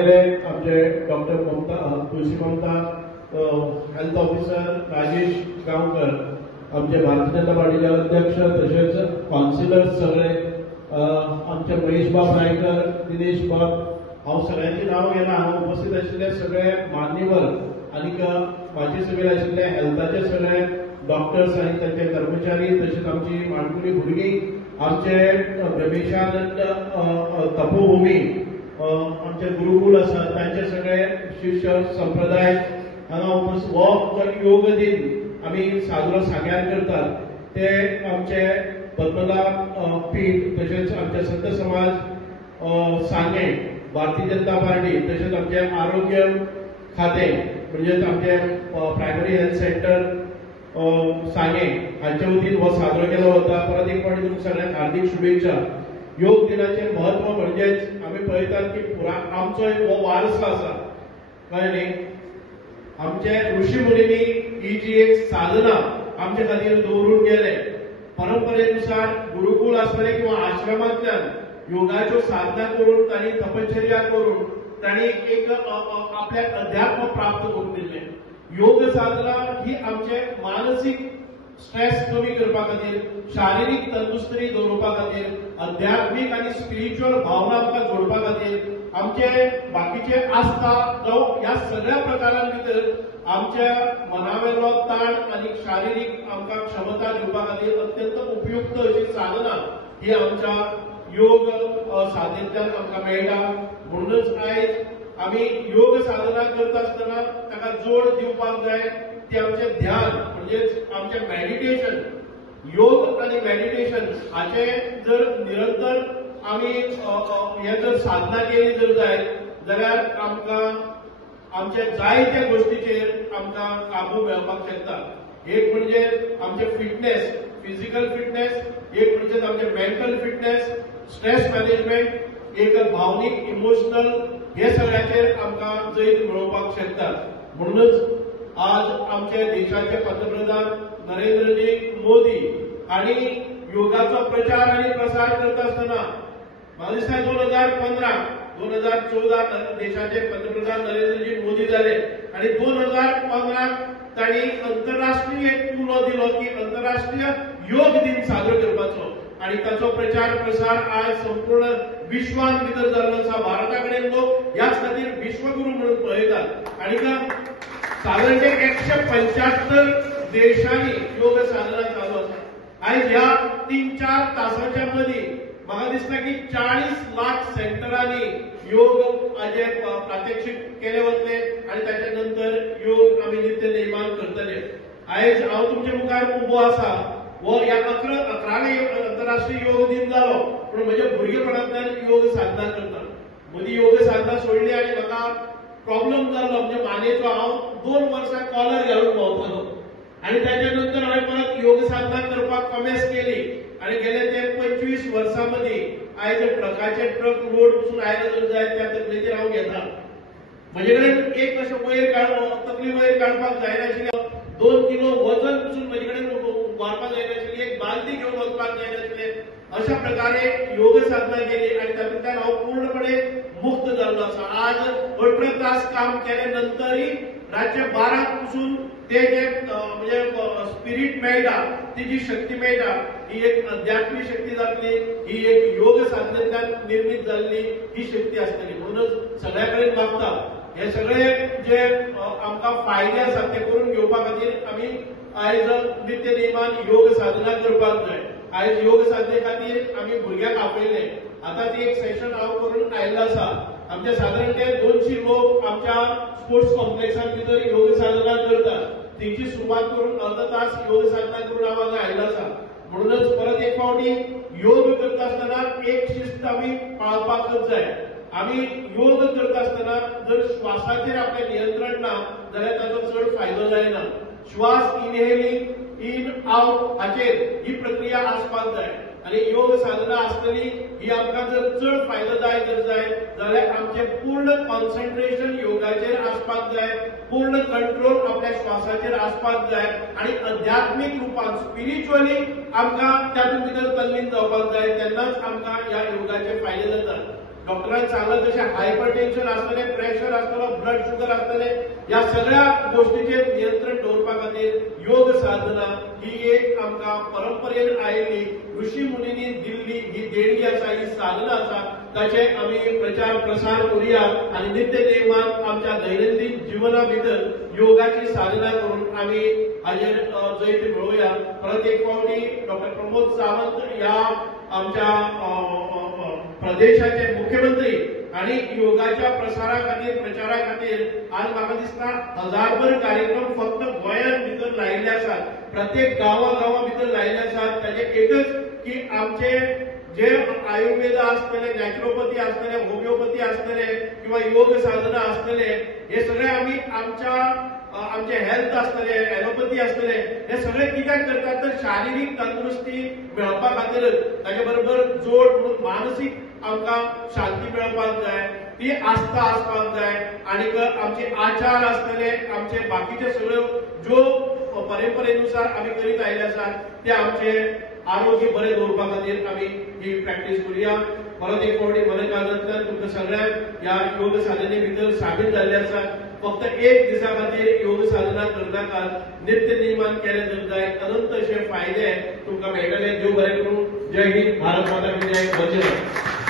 आपले आमचे डॉक्टर तुळशी ममता हेल्थ ऑफिसर राजेश गांवकर, आमचे भारतीय जनता पार्टीचे अध्यक्ष तसेच काउन्सिलर्स सगळे, आमचे महेश बाब नायकर, दिनेश बाब, हांव सगळ्यांची नांव घेना। हांव उपस्थित आशिल्ले सगळे मान्यवर आनी माझे सगळे आशिल्ले हेल्थाचे सगळे डॉक्टर्स आनी तांचे कर्मचारी, तशेंच आमची माणकुली भुरगीं, आमचे ब्रह्मेशानंद तपोभूमी, आमचे गुरुकुल आसा तांचे सगळे शिष्य संप्रदाय हांगा उपस्थित हो योग दिन आमी साजरो सांग्यार करतात ते आमचे पद्मनाभ पीठ, तसेच आमचे संत समाज सांगे, भारतीय जनता पार्टी, तसेच आमचे आरोग्य खाते म्हणजेच आमचे प्रायमरी हेल्थ सेंटर सांगे हांच्या वतीन हो साजरो केलो वता। परत एक फावटी तुमकां सगळ्यांक हार्दिक शुभेच्छा। योग दिनाचे महत्व म्हणजेच आमी पळयतात की आमचो एक हो वारसो आसा, कळ्ळें न्ही। आमचे ऋषी मुनींनी ही जी एक साधना आमचे खातीर दवरून गेले, परंपरेनुसार गुरुकुल आसतले किंवा आश्रमांतल्यान योगाच्यो साधना करून तांणी तपश्चर्या करून तांणी एक आपल्याक अध्यात्म प्राप्त करून दिल्ले। योग साधना ही आमचे मानसीक स्ट्रेस कमी करपा खातीर, शारिरीक तंदुरुस्ती दवरपा खातीर, अध्यात्मीक आनी स्पिरिच्युअल भावना आमकां जोडपा खातीर, आमचे बाकीचे आस्था जावं ह्या सगळ्या प्रकारां भितर आमच्या मनावेलो ताण आनी शारिरीक आमकां क्षमता दिवपा खातीर अत्यंत उपयुक्त अशी साधना ही आमच्या योग साधनेंतल्यान आमकां मेळटा। म्हणूनच आयज आमी योग साधना करता आसतना ताका जोड दिवपाक जाय ते आमचे ध्यान म्हणजेच आमचे मेडिटेशन। योग आनी मेडिटेशन हाचे जर निरंतर आमी हे जर साधना केली जर जायत जाल्यार आमकां आमचे जायत्या गोष्टीचेर आमकां काबू मेळपाक शकता। एक म्हणजे आमचे फिटनेस, फिजिकल फिटनेस, एक म्हणजे आमचे मेंटल फिटनेस, स्ट्रेस मॅनेजमेंट, एक भावनीक इमोशनल, हे सगळ्याचेर आमकां जैत मेळोवपाक शकता। म्हणूनच आज आमचे देशाचे पंतप्रधान नरेंद्रजी मोदी हांणी योगाचो प्रचार आनी प्रसार करता आसतना म्हाका दिसता 2014 देशाचे पंतप्रधान नरेंद्रजी मोदी जाले आनी 2015 तांणी आंतरराष्ट्रीय एक उलो दिलो की आंतरराष्ट्रीय योग दिन साजरो करपाचो आनी ताचो प्रचार प्रसार आज संपूर्ण विश्वान भितर जाल्लो आसा। भारता कडेन लोक ह्याच खातीर विश्वगुरू म्हणून पळयतात आनी साधारण 175 देशांनी योग साधना चालू आसा। आयज ह्या 3-4 तासांच्या मदीं म्हाका दिसता की 40 लाख सेंटरांनी योग हाजे प्रात्यक्षिक केले वतले आनी ताच्या नंतर योग आमी नित्य नेमान करतले। आयज हांव तुमचे मुखार उबो आसा व ह्या 11वे आंतरराष्ट्रीय योग दिन जालो, पूण म्हज्या भुरगेपणांतल्यान योग साधना करता। मदीं योग साधना सोडली आनी म्हाका प्रॉब्लेम जालो, म्हणजे मानेचो हांव 2 वर्सां कॉलर घालून भोंवतालो आनी ताच्या नंतर हांवें परत योग साधना करपाक कमेस केली आनी गेले ते 25 वर्सां मदीं आयज ट्रकाचे ट्रक रोड पसून आयले जाय त्या तकलेचेर हांव घेता। म्हजे कडेन एक अशें तकली वयर काडपाक जायनाशिल्लें, 2 किलो वजन पसून म्हजे कडेन व्हरपाक जायनाशिल्ली, एक बालदी घेवन वचपाक जायनाशिल्लें। अशा प्रकारे योग साधना केली आनी तातूंतल्यान हांव पूर्णपणे मुक्त जाल्लो आसा। आज 18 तास काम केले नंतरही रातचे 12 पसून ते जे म्हणजे स्पिरिट मेळटा, ती जी शक्ती मेळटा, ही एक अध्यात्मिक शक्ती जातली, ही एक योग साधनेंतल्यान निर्मित जाल्ली ही शक्ती आसतली। म्हणूनच सगळ्या कडेन मागता हे सगळे जे आमकां फायदे आसात ते करून घेवपा खातीर आमी आयज नित्य नेमान योग साधना करपाक जाय। आयज योग साधने खातीर आमी भुरग्यांक आपयले, आता ती एक सेशन हांव करून आयिल्लो आसा। आमचे साधारण ते 200 लोक आमच्या स्पोर्ट्स कॉम्प्लेक्सान भितर योग साधना करतात। तेची सुरवात करून अर्धा तास योग साधना करून हांव हांगा आयिल्लो आसा। म्हणूनच परत एक फावटी योग करता आसतना एक शिस्त आमी पाळपाकच जाय। आमी योग करता आसतना जर श्वासाचेर आपले नियंत्रण ना जाल्यार ताचो चड फायदो जायना। श्वास इनहेलिंग इन आउट हाचेर ही प्रक्रिया आसपाक जाय आनी योग साधना आसतली ही आमकां जर चड फायदो जाय जाल्यार आमचे पूर्ण कॉन्सन्ट्रेशन योगाचेर आसपाक जाय, पूर्ण कंट्रोल आपल्या श्वासाचेर आसपाक जाय आनी अध्यात्मीक रुपान स्पिरिच्युअली आमकां तातूंत भितर तल्लीन जावपाक जाय, तेन्नाच आमकां ह्या योगाचे फायदे जातात। डॉक्टरांनी सांगलं तशें हायपरटेन्शन आसतलें, प्रेशर आसतलो, ब्लड शुगर आसतलें, ह्या सगळ्या गोष्टीचेर नियंत्रण दवरपा खातीर योग साधना ही एक आमकां परंपरेन आयिल्ली ऋषी मुनींनी दिल्ली ही देणगी आसा, ही साधना आसा. ताचे आमी प्रचार प्रसार करुया आनी नित्य नेमान आमच्या दैनंदिन जिवना भितर योगाची साधना करून आमी हाजेर जैत मेळोवया. परत एक फावटी डॉक्टर प्रमोद सावंत ह्या आमच्या प्रदेशाचे मुख्यमंत्री आणि योगाच्या प्रसारा खातीर प्रचारा खातीर आज म्हाका दिसता हजारभर कार्यक्रम फक्त गोंयांत भितर लायिल्ले आसात. प्रत्येक गांवा भितर लायिल्ले आसात. ताचे एकच की आमचे जे आयुर्वेद आसतले, नॅचरोपॅथी आसतले, होमिओपॅथी आसतले किंवा योग साधना आसतले, हे सगळे आमी आमचे हेल्थ आसतले, ॲलोपॅथी आसतले, हे सगळे कित्याक करतात तर शारिरीक तंदुरुस्ती मेळोवपा खातीरच. ताचे बरोबर जोड म्हणून मानसीक आमकां शांती मेळपाक जाय, ती आस्था आसपाक जाय. आनीक आमचे आचार आसतले, आमचे बाकीचे सगळ्यो ज्यो परंपरेनुसार आमी करीत आयिल्ले आसात ते आमचे आरोग्य बरें दवरपा खातीर आमी ही प्रॅक्टीस करुया. परत एक फावटी मनकाजांतल्यान तुमकां सगळ्यांक ह्या योग साधने भितर सामील जाल्ले आसात. फक्त एक दिसा खातीर योग साधना करनाकात, नित्य नेमान केले तर जाय, अनंत अशे फायदे तुमकां मेळटले. देव बरें करूं. जय हिंद, भारत माता की जय. वंदे मातरम.